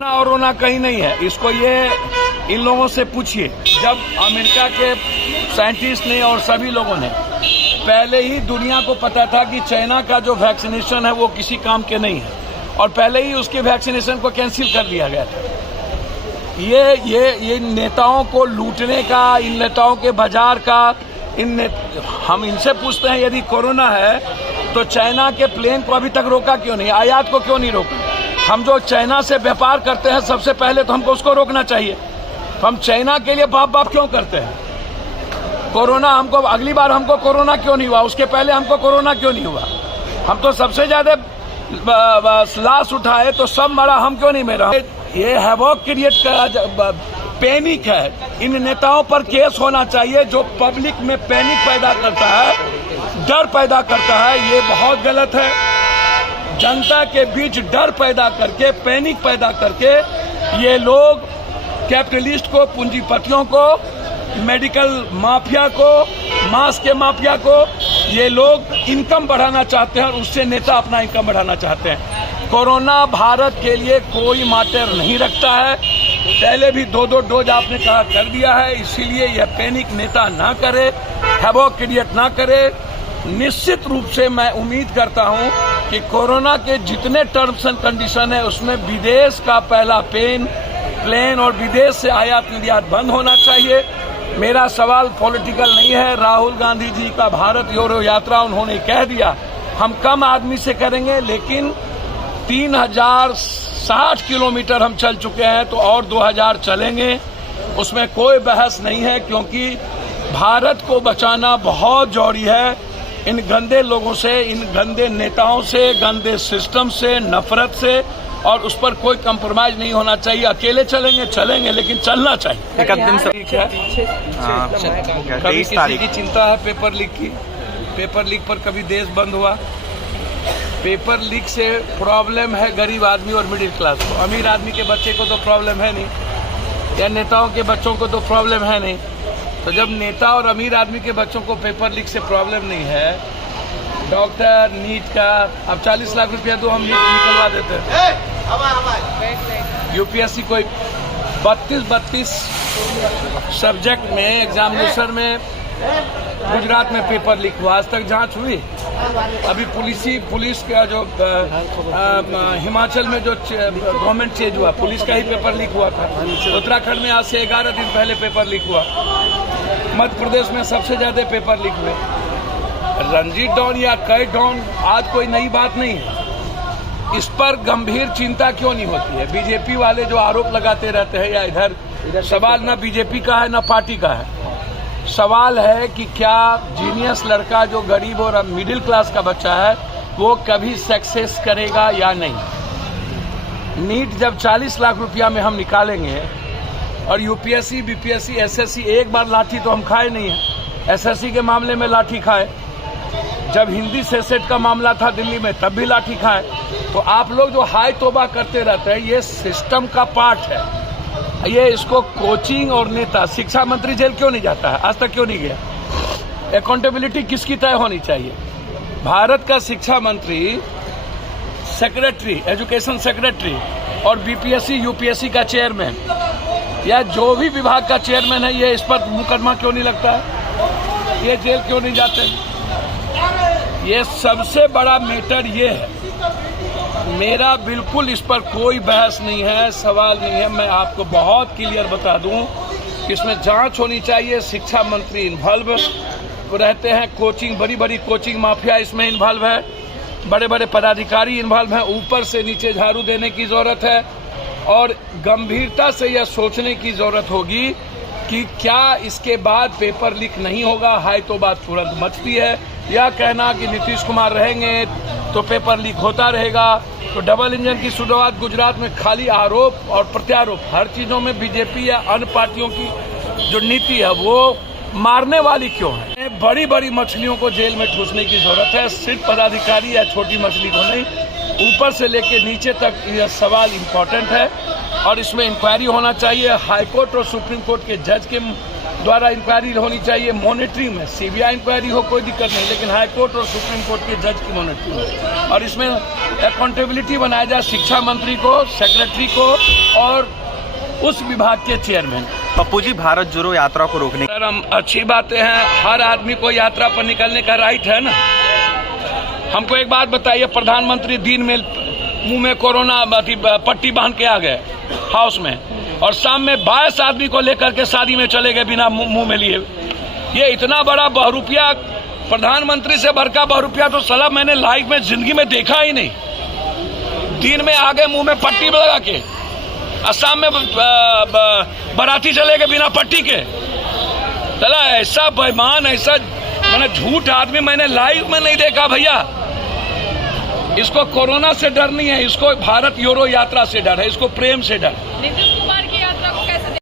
Corona कहीं नहीं है। इसको ये इन लोगों से पूछिए। जब अमेरिका के साइंटिस्ट ने और सभी लोगों ने पहले ही दुनिया को पता था कि चाइना का जो वैक्सीनेशन है वो किसी काम के नहीं है और पहले ही उसके वैक्सीनेशन को कैंसिल कर दिया गया था। ये नेताओं को लूटने का, इन नेताओं के बाजार का, हम इनसे पूछते हैं यदि कोरोना है तो चाइना के प्लेन को अभी तक रोका क्यों नहीं, आयात को क्यों नहीं रोका? हम जो चाइना से व्यापार करते हैं सबसे पहले तो हमको उसको रोकना चाहिए। तो हम चाइना के लिए बाप क्यों करते हैं? कोरोना हमको अगली बार हमको कोरोना क्यों नहीं हुआ, उसके पहले हमको कोरोना क्यों नहीं हुआ? हम तो सबसे ज्यादा लाश उठाए तो सब मरा, हम क्यों नहीं मरा? ये हैवॉक क्रिएट का पैनिक है। इन नेताओं पर केस होना चाहिए जो पब्लिक में पैनिक पैदा करता है, डर पैदा करता है। ये बहुत गलत है। जनता के बीच डर पैदा करके, पैनिक पैदा करके ये लोग कैपिटलिस्ट को, पूंजीपतियों को, मेडिकल माफिया को, मांस के माफिया को, ये लोग इनकम बढ़ाना चाहते हैं और उससे नेता अपना इनकम बढ़ाना चाहते हैं। कोरोना भारत के लिए कोई मैटर नहीं रखता है। पहले भी 2 डोज आपने कहा कर दिया है, इसीलिए यह पैनिक नेता ना करे, हैवॉक क्रिएट ना करे। निश्चित रूप से मैं उम्मीद करता हूं कि कोरोना के जितने टर्म्स एंड कंडीशन है उसमें विदेश का पहला प्लेन और विदेश से आयात निर्यात बंद होना चाहिए। मेरा सवाल पॉलिटिकल नहीं है। राहुल गांधी जी का भारत जोड़ो यात्रा उन्होंने कह दिया हम कम आदमी से करेंगे, लेकिन 3060 किलोमीटर हम चल चुके हैं तो और 2000 चलेंगे, उसमें कोई बहस नहीं है। क्योंकि भारत को बचाना बहुत जरूरी है इन गंदे लोगों से, इन गंदे नेताओं से, गंदे सिस्टम से, नफरत से, और उस पर कोई कंप्रोमाइज नहीं होना चाहिए। अकेले चलेंगे लेकिन चलना चाहिए। कभी किसी की चिंता है पेपर लीक की? पेपर लीक पर कभी देश बंद हुआ? पेपर लीक से प्रॉब्लम है गरीब आदमी और मिडिल क्लास को। अमीर आदमी के बच्चे को तो प्रॉब्लम है नहीं, या नेताओं के बच्चों को तो प्रॉब्लम है नहीं। तो जब नेता और अमीर आदमी के बच्चों को पेपर लीक से प्रॉब्लम नहीं है, डॉक्टर नीट का अब 40 लाख रुपया दो, हम नीट निकलवा देते हैं। यूपीएससी कोई 32 सब्जेक्ट में एग्जामिनेशन में गुजरात में पेपर लीक हुआ, आज तक जांच हुई? अभी पुलिस का जो हिमाचल में जो गवर्नमेंट चेंज हुआ, पुलिस का ही पेपर लीक हुआ था। उत्तराखंड में आज से 11 दिन पहले पेपर लीक हुआ। मध्य प्रदेश में सबसे ज्यादा पेपर लीक हुए। रंजीत डॉन या कई डॉन आज कोई नई बात नहीं है। इस पर गंभीर चिंता क्यों नहीं होती है? बीजेपी वाले जो आरोप लगाते रहते हैं, या इधर सवाल ना बीजेपी का है ना पार्टी का है, सवाल है कि क्या जीनियस लड़का जो गरीब और मिडिल क्लास का बच्चा है वो कभी सक्सेस करेगा या नहीं? नीट जब 40 लाख रुपया में हम निकालेंगे और यूपीएससी, बीपीएससी, एसएससी, एक बार लाठी तो हम खाए नहीं है। एसएससी के मामले में लाठी खाए, जब हिंदी सेट का मामला था दिल्ली में तब भी लाठी खाए। तो आप लोग जो हाय तोबा करते रहते हैं, ये सिस्टम का पार्ट है। ये इसको कोचिंग और नेता, शिक्षा मंत्री जेल क्यों नहीं जाता है? आज तक क्यों नहीं गया? अकाउंटेबिलिटी किसकी तय होनी चाहिए? भारत का शिक्षा मंत्री, सेक्रेटरी, एजुकेशन सेक्रेटरी और बीपीएससी, यूपीएससी का चेयरमैन या जो भी विभाग का चेयरमैन है, ये इस पर मुकदमा क्यों नहीं लगता है? ये जेल क्यों नहीं जाते? ये सबसे बड़ा मैटर ये है। मेरा बिल्कुल इस पर कोई बहस नहीं है, सवाल नहीं है। मैं आपको बहुत क्लियर बता दूं कि इसमें जांच होनी चाहिए। शिक्षा मंत्री इन्वॉल्व रहते हैं, कोचिंग, बड़ी कोचिंग माफिया इसमें इन्वॉल्व है, बड़े पदाधिकारी इन्वॉल्व हैं। ऊपर से नीचे झाड़ू देने की जरूरत है और गंभीरता से यह सोचने की जरूरत होगी कि क्या इसके बाद पेपर लीक नहीं होगा। हाय तो बात तुरंत मचती है, या कहना कि नीतीश कुमार रहेंगे तो पेपर लीक होता रहेगा। तो डबल इंजन की शुरुआत गुजरात में खाली आरोप और प्रत्यारोप, हर चीजों में बीजेपी या अन्य पार्टियों की जो नीति है वो मारने वाली क्यों है? बड़ी मछलियों को जेल में ठूसने की जरूरत है, सिर्फ पदाधिकारी या छोटी मछली को नहीं, ऊपर से लेकर नीचे तक यह सवाल इम्पोर्टेंट है और इसमें इंक्वायरी होना चाहिए। हाईकोर्ट और सुप्रीम कोर्ट के जज के द्वारा इंक्वायरी होनी चाहिए। मॉनिटरिंग में सीबीआई इंक्वायरी हो कोई दिक्कत नहीं, लेकिन हाई कोर्ट और सुप्रीम कोर्ट के जज की मॉनिटरिंग हो और इसमें अकाउंटेबिलिटी बनाया जाए शिक्षा मंत्री को, सेक्रेटरी को और उस विभाग के चेयरमैन। पप्पू जी, भारत जोड़ो यात्रा को रोकने सर, हम अच्छी बातें हैं, हर आदमी को यात्रा पर निकलने का राइट है ना। हमको एक बात बताइए, प्रधानमंत्री दिन में मुंह में कोरोना पट्टी बांध के आ गए हाउस में, और शाम में 22 आदमी को लेकर के शादी में चले गए बिना मुंह में लिए। ये इतना बड़ा बहुरूपिया, प्रधानमंत्री से बढ़कर बहुरूपिया तो साला मैंने लाइफ में जिंदगी में देखा ही नहीं। दिन में आगे मुंह में पट्टी लगा के, असम में बाराती चले गए बिना पट्टी के। चला ऐसा बेईमान, ऐसा मैंने झूठ आदमी मैंने लाइव में नहीं देखा भैया। इसको कोरोना से डर नहीं है, इसको भारत जोड़ो यात्रा से डर है, इसको प्रेम से डर।